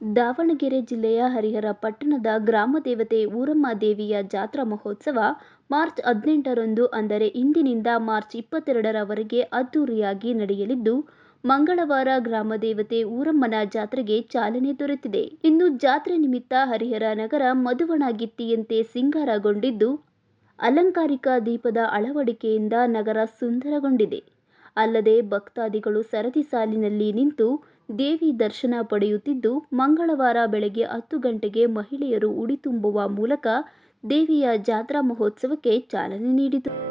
ದಾವಣಗೆರೆ ಜಿಲ್ಲೆಯ ಹರಿಹರ ಪಟ್ಟಣದ ಗ್ರಾಮದೇವತೆ ಊರಮ್ಮ ದೇವಿಯ ಜಾತ್ರಾ ಮಹೋತ್ಸವ ಮಾರ್ಚ್ 18ರಂದು ಅಂದರೆ ಇಂದಿನಿಂದ ಮಾರ್ಚ್ 22ರವರೆಗೆ ಅದ್ದೂರಿಯಾಗಿ ನಡೆಯಲಿದ್ದು, ಮಂಗಳವಾರ ಗ್ರಾಮದೇವತೆ ಊರಮ್ಮನ ಜಾತ್ರೆಗೆ ಚಾಲನೆ ದೊರೆತಿದೆ. ಇನ್ನು ಜಾತ್ರೆ ನಿಮಿತ್ತ ಹರಿಹರ ನಗರ ಮದುವಣಗಿತ್ತಿಯಂತೆ ಸಿಂಗಾರಗೊಂಡಿದ್ದು, ಅಲಂಕಾರಿಕ ದೀಪದ ಅಳವಡಿಕೆಯಿಂದ ನಗರ ಸುಂದರಗೊಂಡಿದೆ. ಅಲ್ಲದೆ ಭಕ್ತಾದಿಗಳು ಸರತಿ ಸಾಲಿನಲ್ಲಿ ನಿಂತು ದೇವಿ ದರ್ಶನ ಪಡೆಯುತ್ತಿದ್ದು, ಮಂಗಳವಾರ ಬೆಳಗ್ಗೆ 10 ಗಂಟೆಗೆ ಮಹಿಳೆಯರು ಉಡಿ ತುಂಬುವ ಮೂಲಕ ದೇವಿಯ ಜಾತ್ರಾ ಮಹೋತ್ಸವಕ್ಕೆ ಚಾಲನೆ ನೀಡಿದರು.